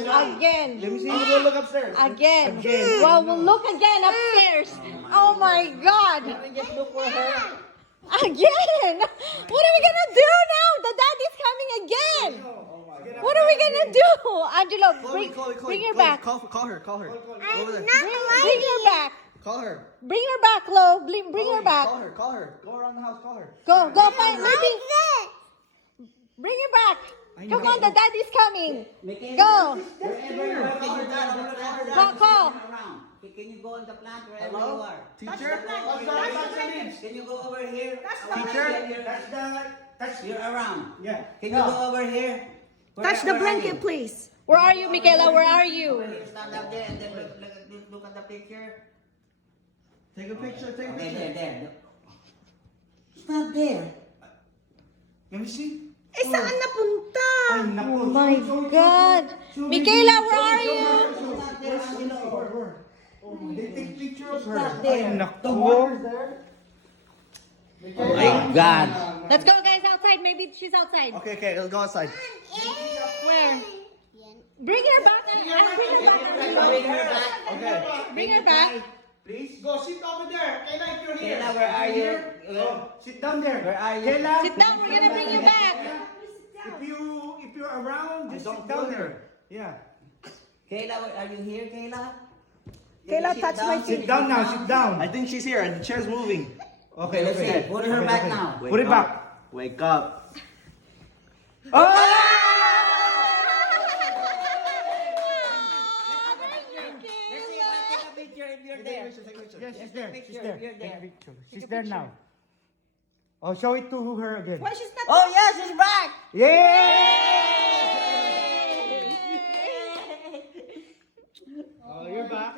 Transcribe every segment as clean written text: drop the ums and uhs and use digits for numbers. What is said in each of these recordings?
Again. Let me see you go look upstairs. Again. Well, we'll look again upstairs. Oh my God. Just look for her. Again. What are we gonna do now? The daddy's coming again. What are we gonna do? Angelo, bring her back. Call her. Over there. Bring her back. Call her. Bring her back, Lo. Bring her back. Call her. Go around the house, call her. Go find. Maybe. Bring her back. Come on, the daddy's coming. Go. Call. Can you go on the plant wherever you are? Teacher? Can you go over here? Teacher? You're around. Yeah. Can you go over here? Touch the blanket, please. Where are you, Michaela? Where are you? Stand up there and then look at the picture. Take a picture, There. It's not there. Let me see. Eh, saan napunta? Oh my God. Michaela, where are you? They take picture of her. Ay, naku. Oh my God. Let's go, guys, outside. Maybe she's outside. Okay, let's go outside. Where? Bring her back. Bring her back. Okay. Bring her back. Please go sit over there. Kayla, if you're here. Kayla, where are you? Sit down there. Where are you? Kayla, Sit down. We're gonna bring you back. if you're around, just sit down there. Yeah. Kayla, are you here, Kayla? Kayla, touch my Sit cheek. down now. Sit down. I think she's here and the chair's moving. Okay, Let's see. Put her back now. Put it back. Wake up. Oh! Let's see if I take a picture if you're there. Yes, she's there. She's Picture, there. you're there. Take a picture. She's there now. Oh, show it to her again. Why she's not? Oh, yeah, she's back. Oh, you're back.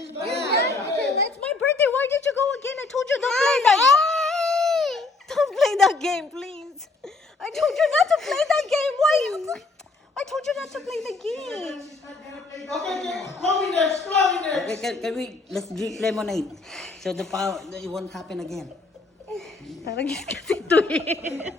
It's my birthday. Why did you go again? I told you don't play that. Don't play that game, please. I told you not to play that game. Why? I told you not to play the game. Okay, can we, let's drink lemonade. So the power, it won't happen again. Parang kasi ito eh.